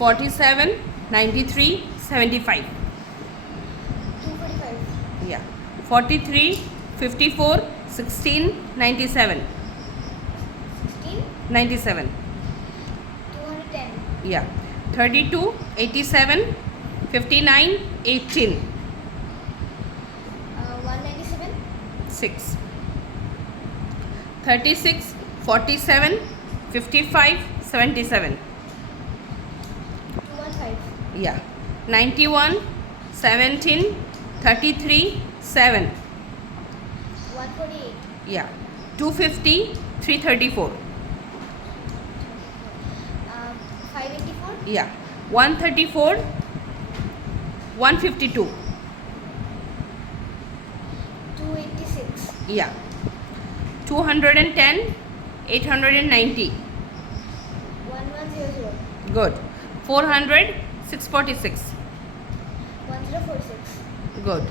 47, 93, 75. 245. Yeah. 43, 54, 16, 97. 16. 97. 210. Yeah. 32, 87, 59, 18. 197. 6. 36, 47, 55, 77. 215. Yeah. 91, 17, 33, 7. 148. Yeah. 250, 334. 584. Yeah. 134, 152. 286. Yeah. 210, 890. 1100. Good. 400, 646. 1046. Good.